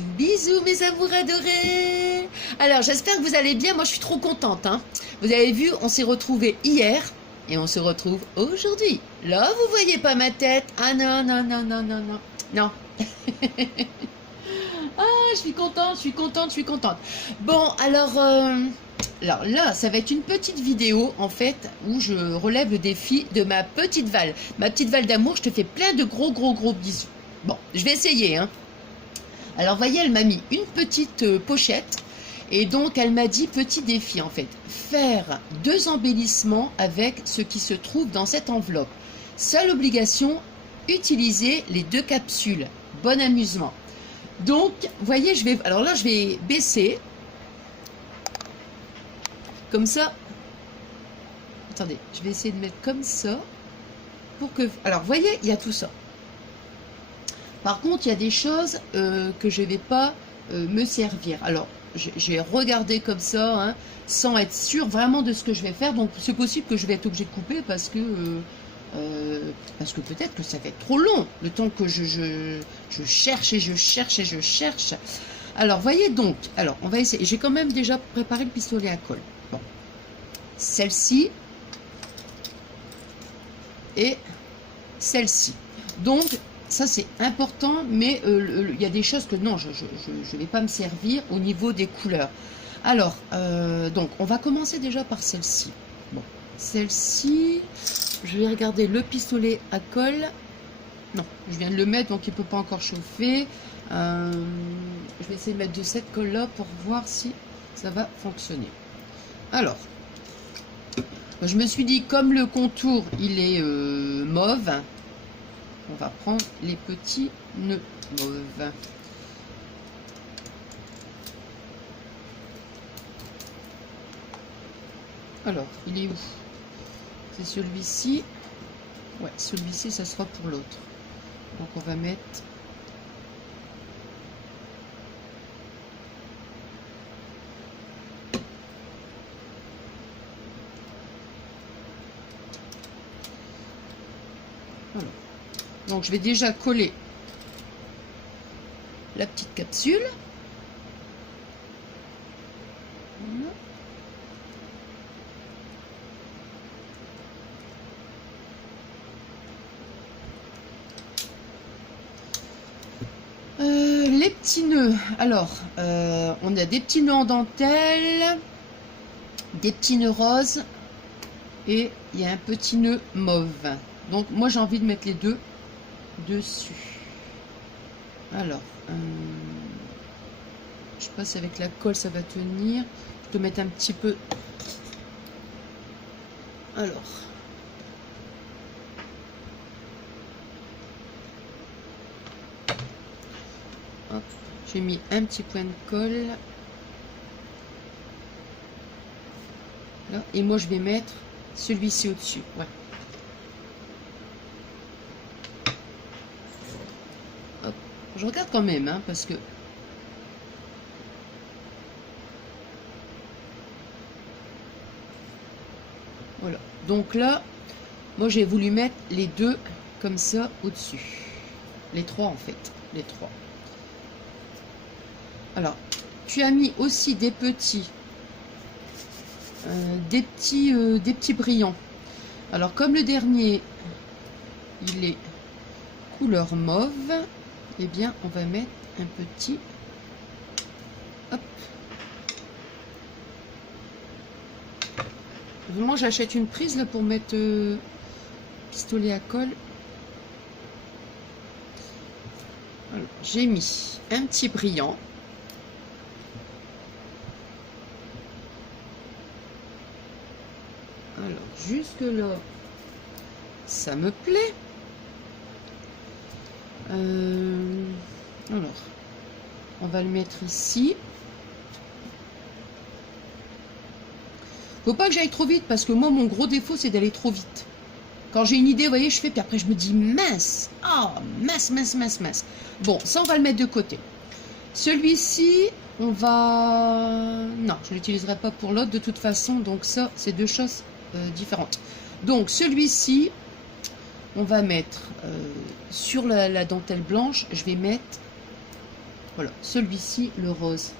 Bisous, bisous mes amours adorés. Alors j'espère que vous allez bien, moi je suis trop contente. Hein. Vous avez vu, on s'est retrouvés hier et on se retrouve aujourd'hui. Là, vous voyez pas ma tête. Ah non, non, non, non, non, non. Non. Ah, je suis contente, je suis contente, je suis contente. Bon, alors là, ça va être une petite vidéo, en fait, où je relève le défi de ma petite Val. Ma petite Val d'amour, je te fais plein de gros bisous. Bon, je vais essayer, hein. Alors, voyez, elle m'a mis une petite pochette. Et donc, elle m'a dit, petit défi, en fait, faire 2 embellissements avec ce qui se trouve dans cette enveloppe. Seule obligation, utiliser les 2 capsules. Bon amusement. Donc, voyez, alors là, je vais baisser. Comme ça. Attendez, je vais essayer de mettre comme ça. Pour que... Alors, voyez, il y a tout ça. Par contre, il y a des choses que je ne vais pas me servir. Alors, j'ai regardé comme ça, hein, sans être sûr vraiment de ce que je vais faire. Donc, c'est possible que je vais être obligée de couper parce que peut-être que ça va être trop long. Le temps que je cherche et je cherche et je cherche. Alors, voyez donc. Alors, on va essayer. J'ai quand même déjà préparé le pistolet à colle. Bon. Celle-ci. Et celle-ci. Donc, ça c'est important, mais il y a des choses que non, je ne vais pas me servir au niveau des couleurs. Alors, donc, on va commencer déjà par celle-ci. Bon, celle-ci, je vais regarder le pistolet à colle. Non, je viens de le mettre, donc il ne peut pas encore chauffer. Je vais essayer de mettre de cette colle-là pour voir si ça va fonctionner. Alors, je me suis dit, comme le contour, il est mauve, on va prendre les petits nœuds mauves. Alors, il est où? C'est celui-ci. Ouais, celui-ci, ça sera pour l'autre. Donc, on va mettre... Voilà. Donc, je vais déjà coller la petite capsule. Voilà. Les petits nœuds. Alors, on a des petits nœuds en dentelle, des petits nœuds roses et il y a un petit nœud mauve. Donc, moi, j'ai envie de mettre les deux dessus. Alors, je sais pas si avec la colle ça va tenir. Je peux mettre un petit peu. Alors, hop, j'ai mis un petit point de colle. Là, et moi, je vais mettre celui-ci au-dessus. Ouais. Je regarde quand même, hein, parce que... Voilà. Donc là, moi j'ai voulu mettre les 2 comme ça au-dessus. Les 3 en fait. Les 3. Alors, tu as mis aussi des petits brillants. Alors, comme le dernier, il est couleur mauve, eh bien, on va mettre un petit... Hop. Moi, j'achète une prise là pour mettre pistolet à colle. J'ai mis un petit brillant. Alors, jusque là, ça me plaît. Alors, on va le mettre ici. Faut pas que j'aille trop vite parce que moi, mon gros défaut, c'est d'aller trop vite. Quand j'ai une idée, vous voyez, je fais, puis après, je me dis mince. Oh, mince. Bon, ça, on va le mettre de côté. Celui-ci, on va... Non, je ne l'utiliserai pas pour l'autre de toute façon. Donc ça, c'est 2 choses différentes. Donc, celui-ci, on va mettre sur la dentelle blanche, je vais mettre Voilà, celui-ci, le rose.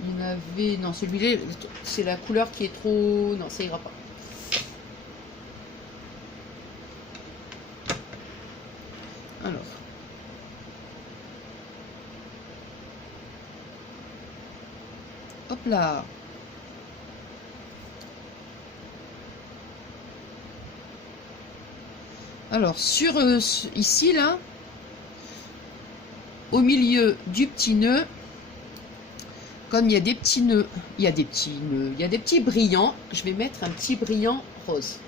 Il y en avait... Non, celui-là, c'est la couleur qui est trop... Non, ça ira pas. Alors. Hop là. Alors, sur ici, là, au milieu du petit nœud, comme il y a des petits nœuds, il y a des petits brillants, je vais mettre un petit brillant rose.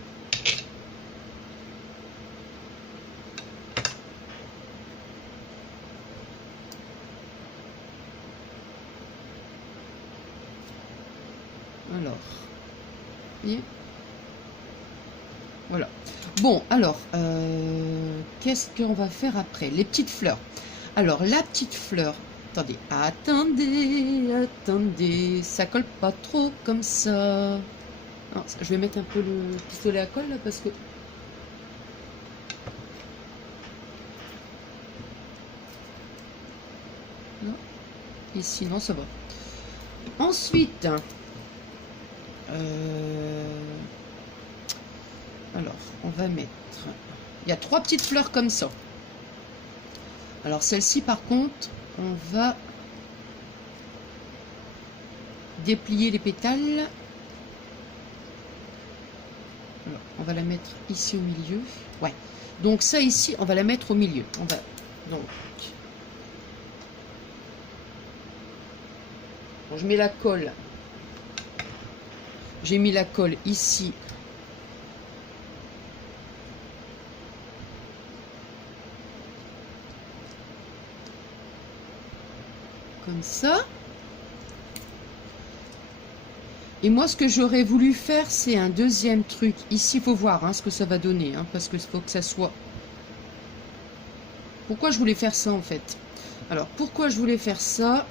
Alors, voyez, voilà. Bon, alors, qu'est-ce qu'on va faire après? Les petites fleurs. Alors, la petite fleur, attendez, attendez, ça colle pas trop comme ça. Non, je vais mettre un peu le pistolet à colle là parce que... Non, ici, non, ça va. Ensuite, alors, on va mettre... Il y a 3 petites fleurs comme ça. Alors, celle-ci, par contre, on va déplier les pétales. Alors, on va la mettre ici au milieu. Ouais. Donc, ça ici, on va la mettre au milieu. On va... Donc... Bon, je mets la colle. J'ai mis la colle ici. Comme ça. Et moi, ce que j'aurais voulu faire, c'est un deuxième truc. Ici, il faut voir hein, ce que ça va donner. Hein, parce qu'il faut que ça soit... Pourquoi je voulais faire ça, en fait? Alors, pourquoi je voulais faire ça?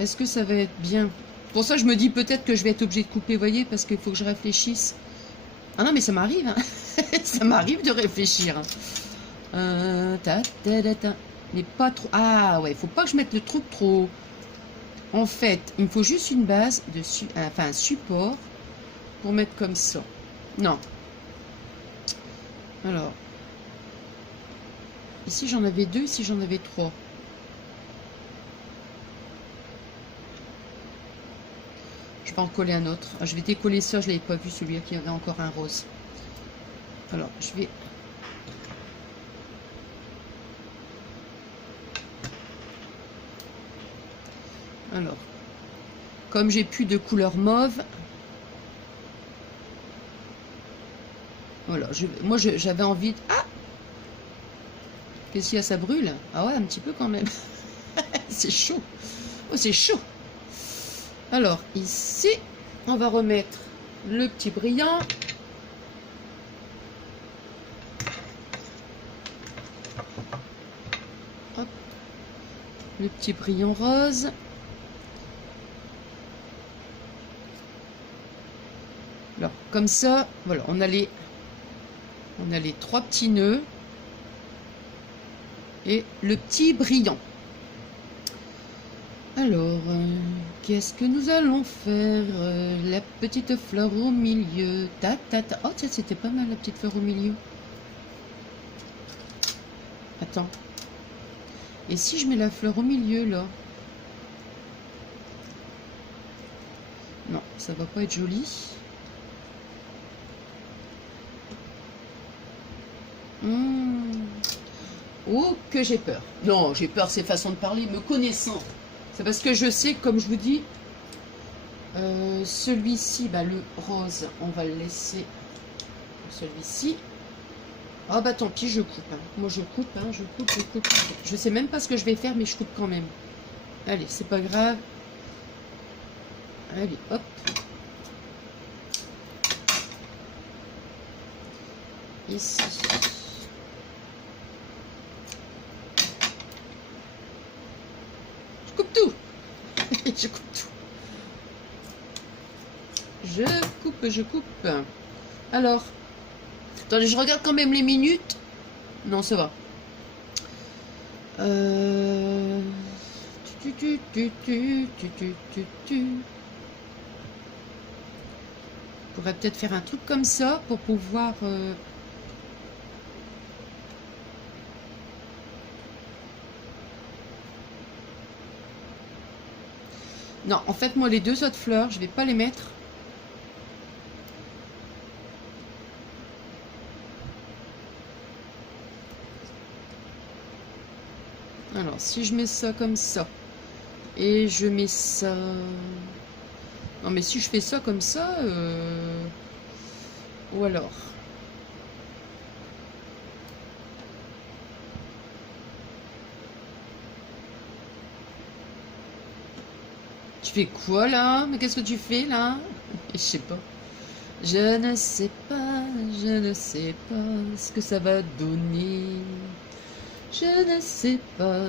Est-ce que ça va être bien? Pour ça, je me dis peut-être que je vais être obligée de couper, vous voyez, parce qu'il faut que je réfléchisse. Ah non, mais ça m'arrive. Hein. Ça m'arrive de réfléchir. Mais pas trop. Ah ouais, faut pas que je mette le truc trop. En fait, il me faut juste une base, enfin un support pour mettre comme ça. Non. Alors. Ici, j'en avais 2, ici, j'en avais 3. Je vais en coller un autre. Ah, je vais décoller ça, je l'avais pas vu, celui-là qui avait encore un rose. Alors, je vais... Alors, comme j'ai plus de couleur mauve, voilà, moi j'avais envie de... Ah! Qu'est-ce qu'il y a, ça brûle? Ah ouais, un petit peu quand même. C'est chaud. Oh, c'est chaud. Alors, ici, on va remettre le petit brillant. Hop. Le petit brillant rose. Alors, comme ça, voilà, on a les 3 petits nœuds et le petit brillant. Alors, qu'est-ce que nous allons faire? La petite fleur au milieu. Oh, tiens, c'était pas mal la petite fleur au milieu. Attends. Et si je mets la fleur au milieu, là? Non, ça va pas être joli. Oh, que j'ai peur. Non, j'ai peur, c'est façon de parler, me connaissant. C'est parce que je sais, comme je vous dis, celui-ci, bah, le rose, on va le laisser. Celui-ci. Ah bah tant pis, je coupe. Hein. Moi je coupe, hein, je coupe. Je sais même pas ce que je vais faire, mais je coupe quand même. Allez, c'est pas grave. Allez, hop. Ici. Je coupe tout. Je coupe tout. Je coupe. Alors, attendez, je regarde quand même les minutes. Non, ça va. pourrait peut-être faire un truc comme ça pour pouvoir... Non, en fait, moi, les deux autres fleurs, je vais pas les mettre. Alors, si je mets ça comme ça, et je mets ça... Non, mais si je fais ça comme ça, ou alors... Tu fais quoi, là? Mais qu'est-ce que tu fais, là? Je sais pas. Je ne sais pas, je ne sais pas ce que ça va donner. Je ne sais pas.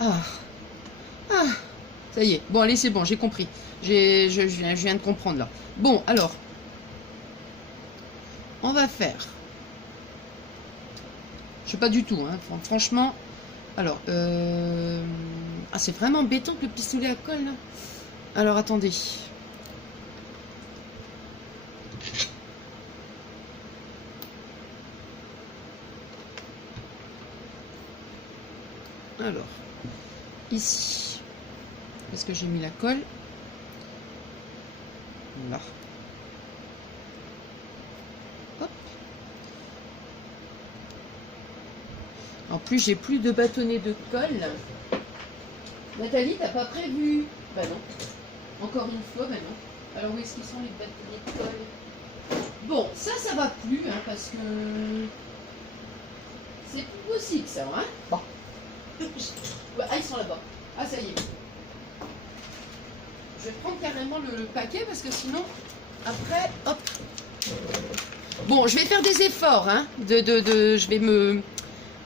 Ah, ah, ça y est. Bon, allez, c'est bon, j'ai compris. Je viens de comprendre, là. Bon, alors, on va faire... Je sais pas du tout, hein, franchement. Alors, ah, c'est vraiment embêtant que le pistolet à colle, là. Alors, attendez. Alors, ici, est-ce que j'ai mis la colle? Là. Hop. En plus, j'ai plus de bâtonnets de colle. Nathalie, t'as pas prévu? Bah non. Encore une fois, bah non. Alors, où est-ce qu'ils sont les bâtonnets de colle? Bon, ça va plus, hein, parce que... C'est plus possible, ça, hein? Bon. Ah, ils sont là-bas. Ah, ça y est. Je vais prendre carrément le paquet, parce que sinon, après, hop. Bon, je vais faire des efforts, hein.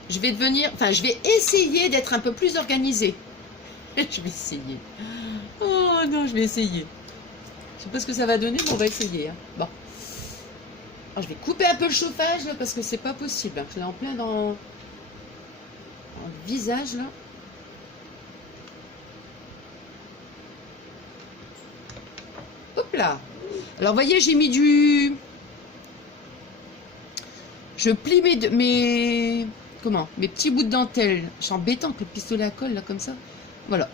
Je vais devenir... Enfin, je vais essayer d'être un peu plus organisée. Je vais essayer. Oh non, je vais essayer. Je sais pas ce que ça va donner, mais on va essayer. Hein. Bon. Alors, je vais couper un peu le chauffage, là, parce que c'est pas possible. Hein. Je l'ai en plein dans le visage, là. Hop là. Alors, vous voyez, j'ai mis du... Je plie mes petits bouts de dentelle. C'est embêtant que le pistolet à colle, là, comme ça. Voilà.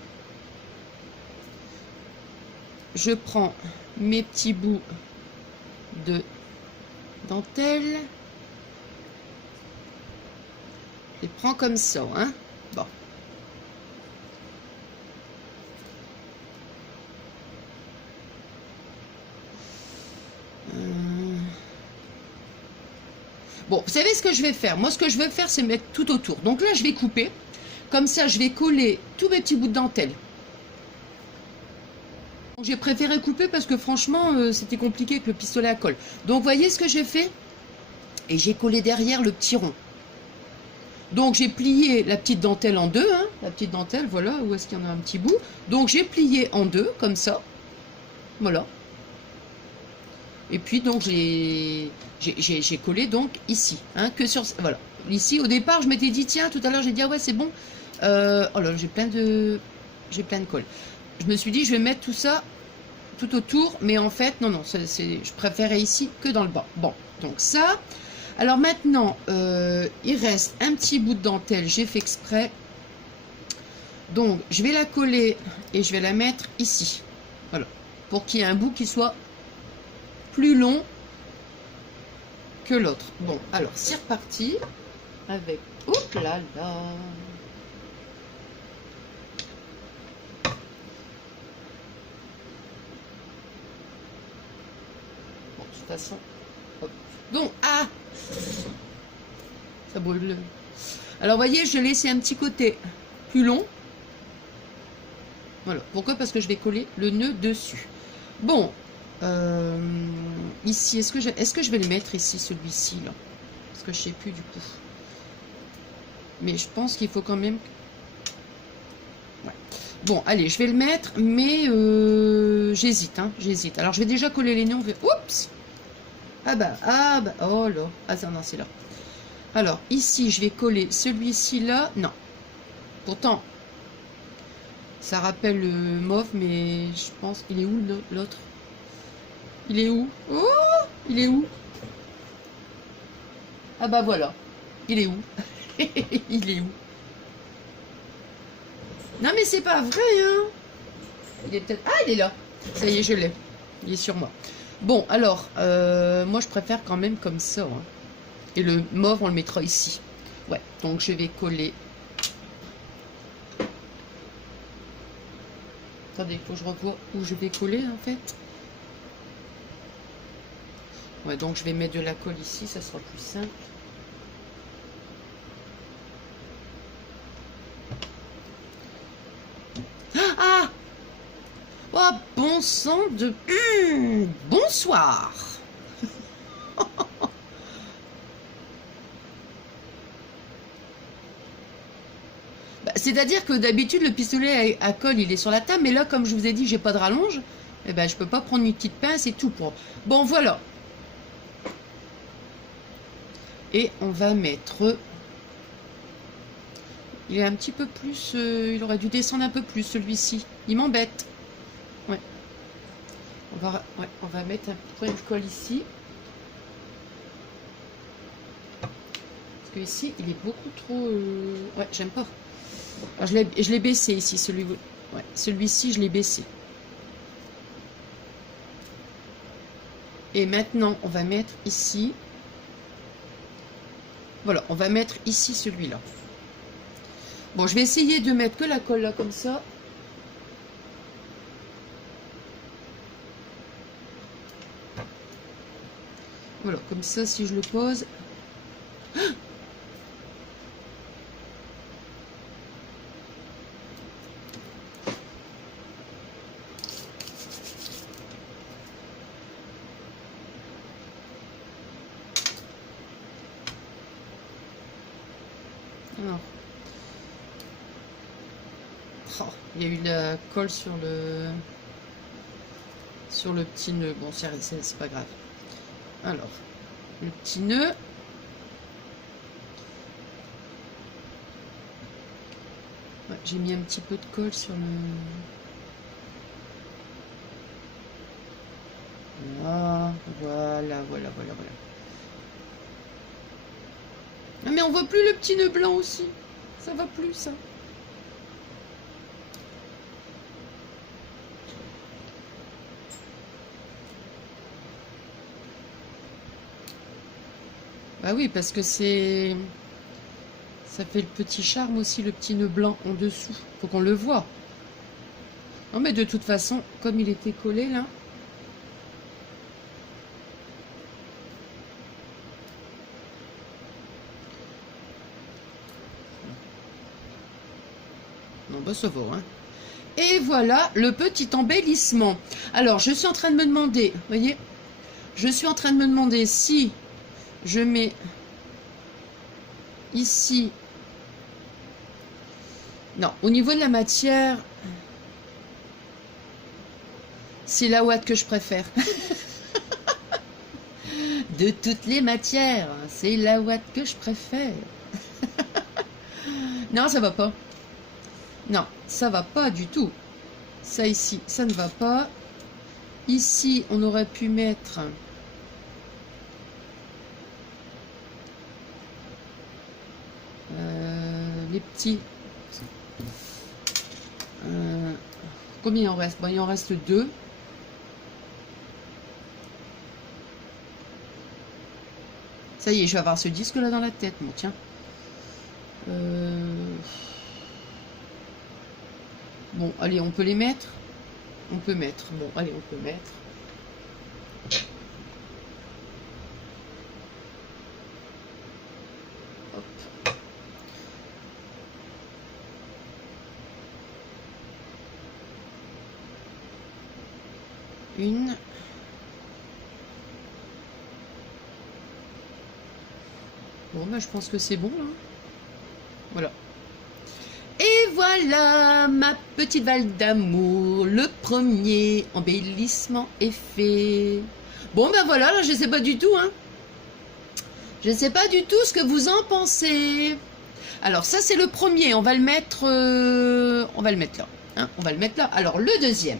Je prends mes petits bouts de dentelle. Je les prends comme ça, hein. Bon. Bon, vous savez ce que je vais faire? Moi, ce que je veux faire, c'est mettre tout autour. Donc là, je vais couper. Comme ça, je vais coller tous mes petits bouts de dentelle. J'ai préféré couper parce que franchement, c'était compliqué avec le pistolet à colle. Donc, vous voyez ce que j'ai fait? Et j'ai collé derrière le petit rond. Donc, j'ai plié la petite dentelle en deux. Hein, la petite dentelle, voilà, où est-ce qu'il y en a un petit bout. Donc, j'ai plié en deux, comme ça. Voilà. Et puis, donc, j'ai collé, donc, ici. Hein, que sur... Voilà. Ici, au départ, je m'étais dit, tiens, tout à l'heure, j'ai dit, ah ouais, c'est bon. Oh là, j'ai plein de colle. Je me suis dit, je vais mettre tout ça tout autour, mais en fait, non, je préférais ici que dans le bas. Bon, donc ça. Alors maintenant, il reste un petit bout de dentelle, j'ai fait exprès. Donc, je vais la coller et je vais la mettre ici. Voilà, pour qu'il y ait un bout qui soit plus long que l'autre. Bon, alors, c'est reparti avec... Oups là là. De toute façon, hop. Donc, ah, ça brûle. Alors, vous voyez, je l'ai laissé un petit côté plus long. Voilà. Pourquoi? Parce que je vais coller le nœud dessus. Bon, ici, est-ce que je vais le mettre ici, celui-ci, là? Parce que je sais plus du coup. Mais je pense qu'il faut quand même... Ouais. Bon, allez, je vais le mettre, mais j'hésite, hein, j'hésite. Alors, je vais déjà coller les noms. Oups! Ah bah, oh là. Ah non, c'est là. Alors, ici, je vais coller celui-ci là. Non. Pourtant, ça rappelle le mauve, mais je pense... Il est où l'autre? Il est où? Oh! Il est où? Ah bah voilà. Il est où? Il est où? Non mais c'est pas vrai, hein. Il est peut-être... Ah, il est là. Ça y est, je l'ai. Il est sur moi. Bon, alors, moi je préfère quand même comme ça, hein. Et le mauve, on le mettra ici. Ouais, donc je vais coller. Attendez, il faut que je revoie où je vais coller en fait. Ouais, donc je vais mettre de la colle ici, ça sera plus simple. Ah! Oh, bon sang de... bonsoir! Bah, c'est-à-dire que d'habitude, le pistolet à colle, il est sur la table, mais là, comme je vous ai dit, j'ai pas de rallonge, eh ben, je peux pas prendre une petite pince et tout pour... Bon, voilà. Et on va mettre... Il est un petit peu plus... il aurait dû descendre un peu plus, celui-ci. Il m'embête. Ouais. On va mettre un point de colle ici. Parce que ici, il est beaucoup trop... Ouais, j'aime pas. Alors, je l'ai baissé ici, ouais, celui-ci, je l'ai baissé. Et maintenant, on va mettre ici... Voilà, on va mettre ici celui-là. Bon, je vais essayer de mettre que la colle là, comme ça. Voilà, comme ça, si je le pose... Alors. Oh, il y a eu la colle sur le petit nœud. Bon, c'est pas grave. Alors, le petit nœud. Ouais, j'ai mis un petit peu de colle sur le... Voilà. Ah, mais on voit plus le petit nœud blanc aussi. Ça va plus, ça. Bah oui, parce que c'est... Ça fait le petit charme aussi, le petit nœud blanc en dessous. Faut qu'on le voit. Non, mais de toute façon, comme il était collé, là... Non, bah ça va, hein. Et voilà le petit embellissement. Alors, je suis en train de me demander, vous voyez, je suis en train de me demander si je mets ici... Non, au niveau de la matière, c'est la ouate que je préfère. De toutes les matières, c'est la ouate que je préfère. Non, ça va pas. Non, ça va pas du tout. Ça ici, ça ne va pas. Ici, on aurait pu mettre... les petits... combien il en reste? Bon, il en reste 2. Ça y est, je vais avoir ce disque là dans la tête. Bon, tiens. Bon, allez, on peut les mettre. On peut mettre. Bon, allez, on peut mettre. Hop. Une. Bon, ben, je pense que c'est bon, là. Voilà. Et voilà ma ma petite valse d'amour, le premier embellissement est fait. Bon ben voilà, là, je sais pas du tout, hein. Je sais pas du tout ce que vous en pensez. Alors ça c'est le premier, on va le mettre là. Hein, on va le mettre là. Alors le deuxième.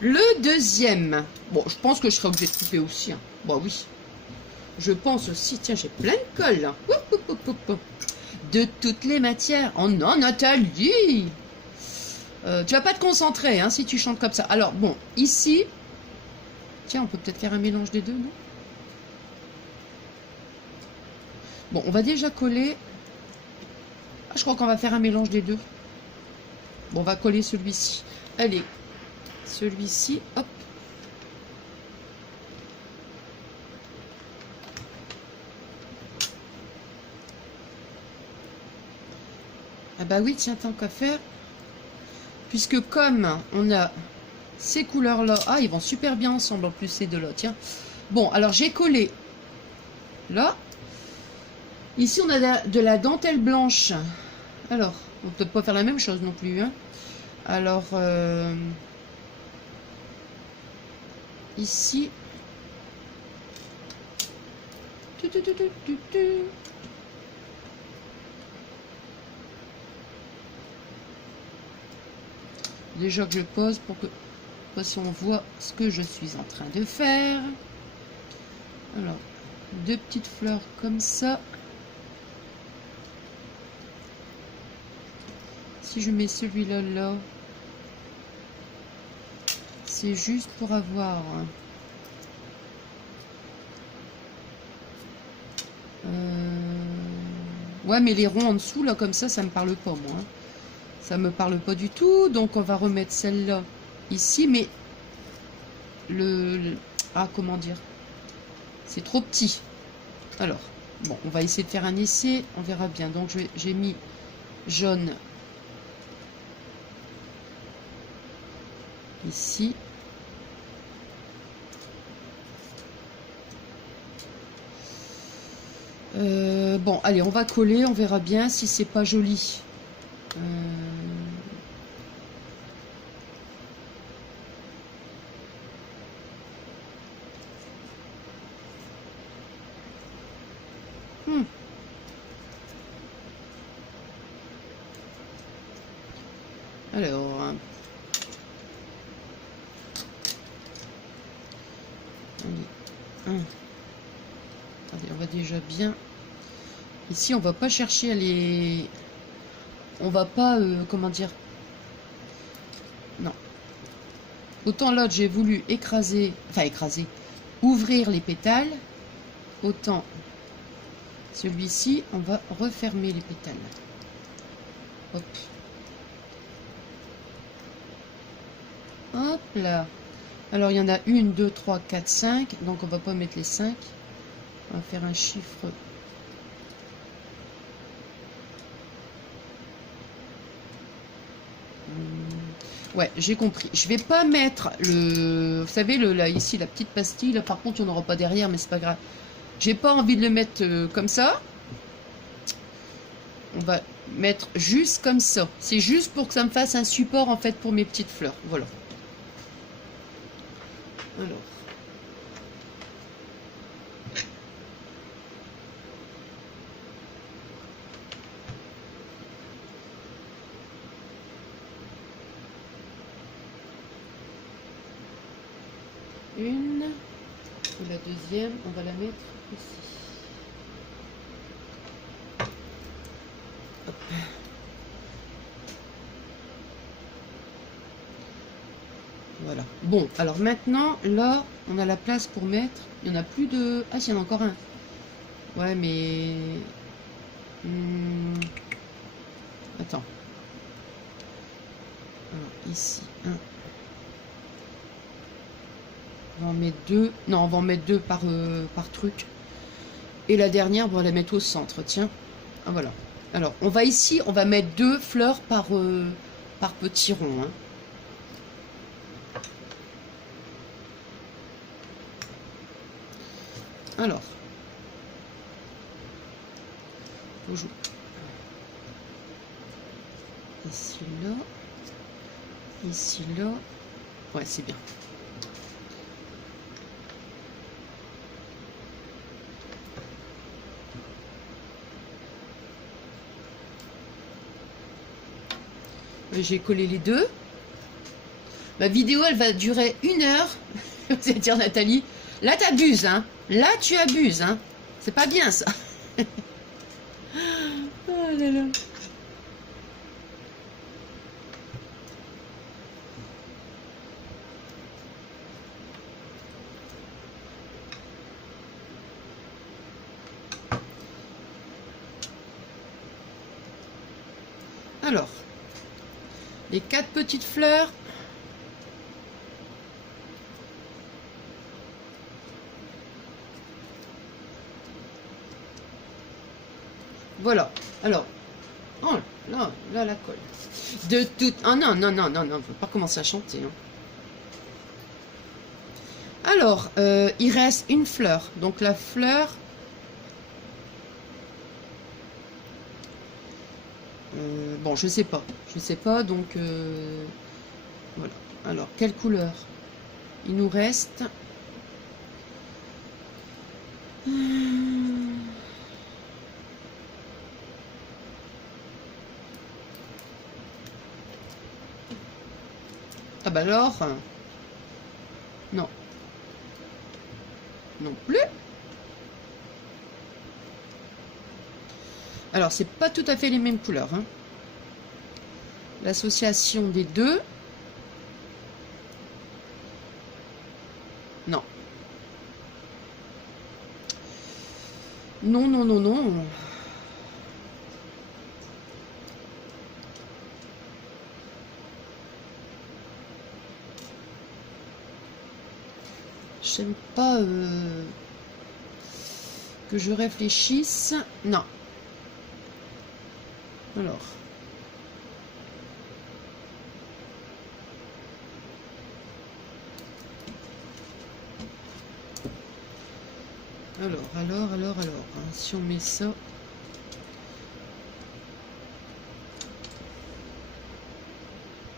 Le deuxième. Bon, je pense que je serai obligée de couper aussi. Hein. Bon oui. Je pense aussi. Tiens, j'ai plein de colle là. De toutes les matières. Oh non, Nathalie, tu vas pas te concentrer hein, si tu chantes comme ça. Alors bon, ici. Tiens, on peut peut-être faire un mélange des deux, non? Bon, on va déjà coller. Ah, je crois qu'on va faire un mélange des deux. Bon, on va coller celui-ci. Allez, celui-ci, hop. Ah bah oui, tiens, tant qu'à faire. Puisque comme on a ces couleurs-là... Ah, ils vont super bien ensemble en plus, ces deux-là, tiens. Bon, alors j'ai collé là. Ici, on a de la dentelle blanche. Alors, on peut pas faire la même chose non plus. Hein. Alors, ici... Déjà que je pose pour que si on voit ce que je suis en train de faire. Alors, deux petites fleurs comme ça. Si je mets celui-là là, c'est juste pour avoir ouais, mais les ronds en dessous là comme ça me parle pas moi. Hein. Ça me parle pas du tout, donc on va remettre celle-là ici, mais ah, comment dire, c'est trop petit. Alors, bon, on va essayer de faire un essai, on verra bien. Donc j'ai mis jaune ici. Bon, allez, on va coller, on verra bien si c'est pas joli. Alors, allez, attendez, on va déjà bien. Ici, on va pas chercher à les. On va pas, comment dire. Non. Autant l'autre, j'ai voulu écraser, ouvrir les pétales. Autant celui-ci, on va refermer les pétales. Hop. Hop là. Alors, il y en a 1, 2, 3, 4, 5. Donc, on va pas mettre les 5. On va faire un chiffre. Ouais, j'ai compris. Je vais pas mettre le... Vous savez, là, ici, la petite pastille. Là, par contre, il n'y en aura pas derrière, mais c'est pas grave. J'ai pas envie de le mettre comme ça. On va mettre juste comme ça. C'est juste pour que ça me fasse un support, en fait, pour mes petites fleurs. Voilà. Alors. Une. Et la deuxième, on va la mettre ici. Hop. Voilà. Bon, alors maintenant, là, on a la place pour mettre. Il n'y en a plus de... Ah, si, il y en a encore un. Ouais, mais... Attends. Alors, ici, un. On va en mettre deux. Non, on va en mettre deux par truc. Et la dernière, on va la mettre au centre, tiens. Ah, voilà. Alors, on va ici, on va mettre deux fleurs par petit rond. Hein. Alors, toujours ici là. Ici, là. Ouais, c'est bien. J'ai collé les deux. Ma vidéo, elle va durer 1 heure. Vous allez dire, Nathalie, là, t'abuses, hein. Là, tu abuses, hein. C'est pas bien, ça. Oh là là. Alors, les 4 petites fleurs. Voilà. Alors, oh là, là, la colle. De toute... Oh non, non, non, non, non, faut pas commencer à chanter. Hein. Alors, il reste une fleur. Donc la fleur... bon, je sais pas. Je sais pas, donc... voilà. Alors, quelle couleur? Il nous reste... Ah bah alors... non. Non plus. Alors, c'est pas tout à fait les mêmes couleurs. Hein. L'association des deux. Non. Non, non, non, non. J'aime pas que je réfléchisse. Non. Alors. Alors. Hein, si on met ça.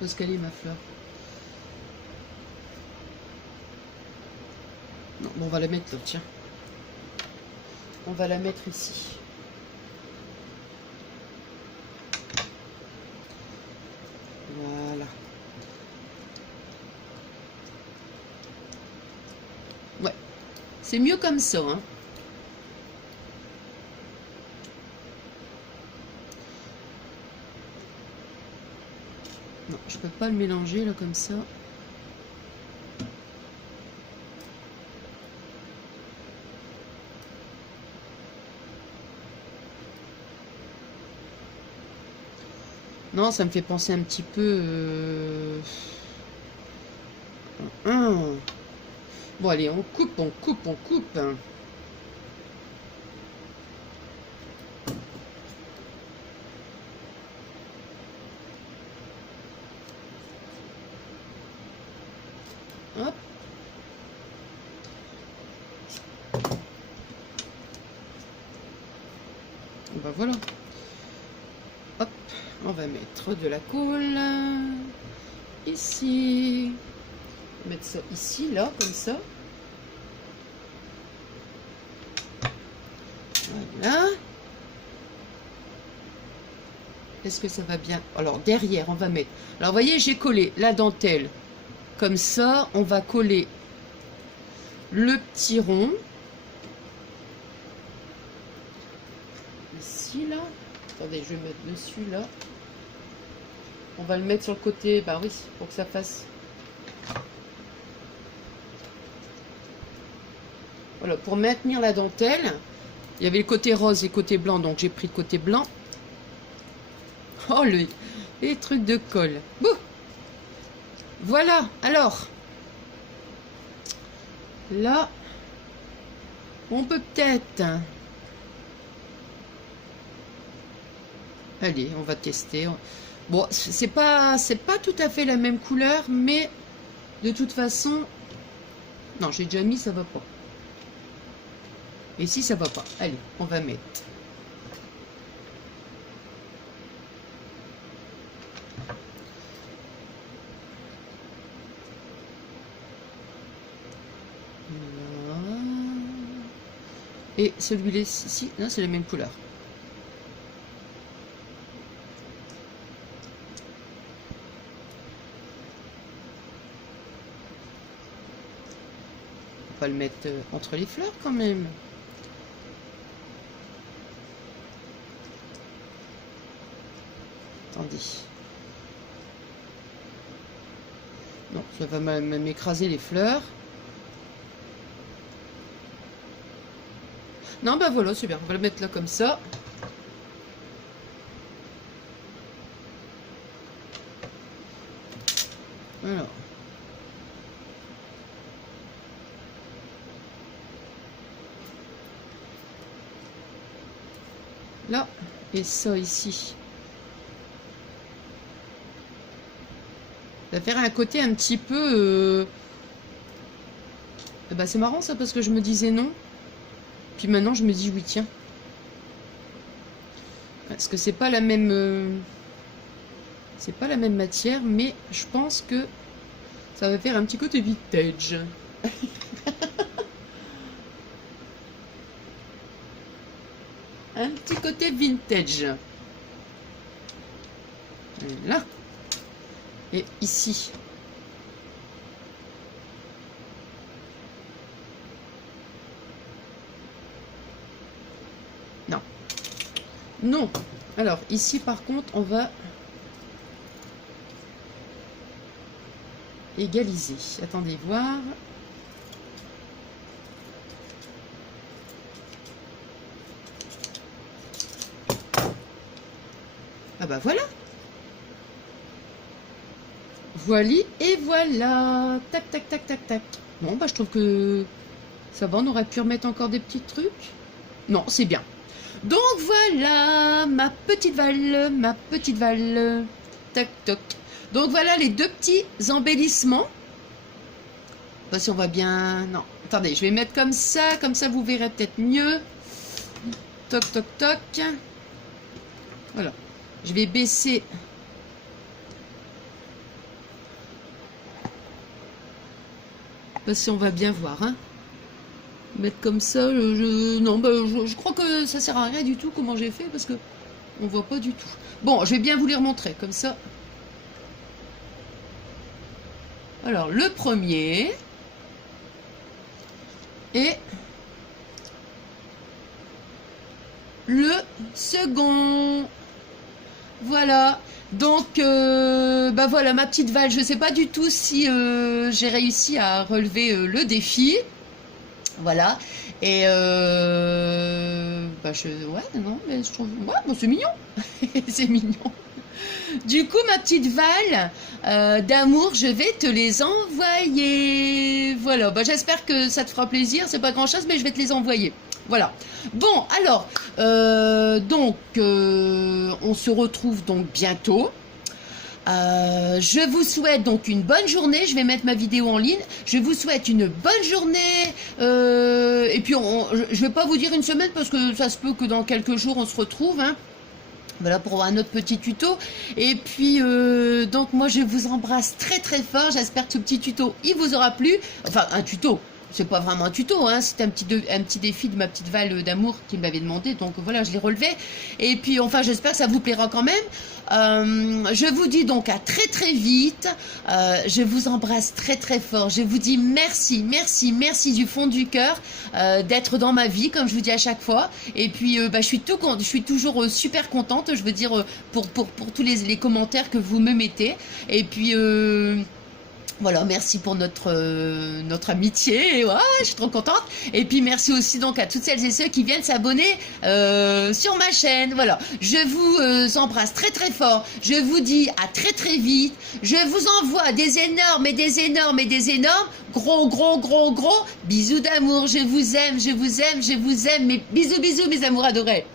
Où est-ce qu'elle est, ma fleur? Non, bon, on va la mettre là, tiens. On va la mettre ici. Voilà. Ouais. C'est mieux comme ça, hein. Non, je peux pas le mélanger là comme ça. Non, ça me fait penser un petit peu... Bon, allez, on coupe. Hop. Ben voilà. Hop, on va mettre de la colle ici. Mettre ça ici, là, comme ça. Voilà. Est-ce que ça va bien? Alors, derrière, on va mettre... Alors, vous voyez, j'ai collé la dentelle. Comme ça, on va coller le petit rond. Ici, là. Attendez, je vais mettre dessus, là. On va le mettre sur le côté. Bah oui, pour que ça fasse... Voilà, pour maintenir la dentelle, il y avait le côté rose et le côté blanc, donc j'ai pris le côté blanc. Oh, les trucs de colle. Bouh! Voilà, alors, là, on peut peut-être... Allez, on va tester. Bon, c'est pas tout à fait la même couleur, mais de toute façon... Non, j'ai déjà mis, ça va pas. Et si ça va pas, allez, on va mettre. Et celui-là ici, non, c'est la même couleur. On va le mettre entre les fleurs quand même. Attendez. Non, ça va m'écraser les fleurs. Non, bah voilà, c'est bien. On va le mettre là comme ça. Alors. Là, et ça ici. Ça va faire un côté un petit peu... Bah, c'est marrant ça, parce que je me disais non. Puis maintenant, je me dis oui, tiens. Parce que c'est pas la même... C'est pas la même matière, mais je pense que ça va faire un petit côté vintage. Un petit côté vintage. Là. Et ici. Non. Non. Alors, ici, par contre, on va égaliser. Attendez, voir. Ah bah voilà. Voilà et voilà. Tac, tac, tac, tac, tac. Bon, bah je trouve que ça va. On aurait pu remettre encore des petits trucs. Non, c'est bien. Donc voilà, ma petite Val, ma petite Val. Tac, toc. Donc voilà les deux petits embellissements. Bah, si on va bien... Non, attendez, je vais mettre comme ça vous verrez peut-être mieux. Toc, toc, toc. Voilà. Je vais baisser... Bah, si on va bien voir, hein. Mettre comme ça, non, bah, je crois que ça sert à rien du tout comment j'ai fait, parce que on voit pas du tout. Bon, je vais bien vous les remontrer, comme ça. Alors, le premier... Et... le second. Voilà. Donc, bah voilà, ma petite Val. Je sais pas du tout si j'ai réussi à relever le défi. Voilà. Et bah ouais, non, mais je trouve... Ouais, bon, c'est mignon. C'est mignon. Du coup, ma petite Val d'amour, je vais te les envoyer. Voilà, bah, j'espère que ça te fera plaisir. C'est pas grand-chose, mais je vais te les envoyer. Voilà. Bon, alors, on se retrouve donc bientôt. Je vous souhaite donc une bonne journée. Je vais mettre ma vidéo en ligne. Je vous souhaite une bonne journée. Et puis, je vais pas vous dire une semaine parce que ça se peut que dans quelques jours, on se retrouve. Hein. Voilà pour un autre petit tuto. Et puis, donc moi, je vous embrasse très très fort. J'espère que ce petit tuto, il vous aura plu. Enfin, un tuto. C'est pas vraiment un tuto, hein, c'est un petit défi de ma petite Val d'amour qui m'avait demandé, donc voilà, je l'ai relevé. Et puis, enfin, j'espère que ça vous plaira quand même. Je vous dis donc à très très vite. Je vous embrasse très très fort. Je vous dis merci, merci, merci du fond du cœur d'être dans ma vie, comme je vous dis à chaque fois. Et puis, bah, je suis toujours super contente, je veux dire, pour tous les commentaires que vous me mettez. Et puis... voilà, merci pour notre amitié, ouais, je suis trop contente. Et puis merci aussi donc à toutes celles et ceux qui viennent s'abonner sur ma chaîne. Voilà, je vous embrasse très très fort. Je vous dis à très très vite. Je vous envoie des énormes et des énormes et des énormes gros bisous d'amour. Je vous aime, je vous aime, je vous aime. Mes bisous bisous mes amours adorés.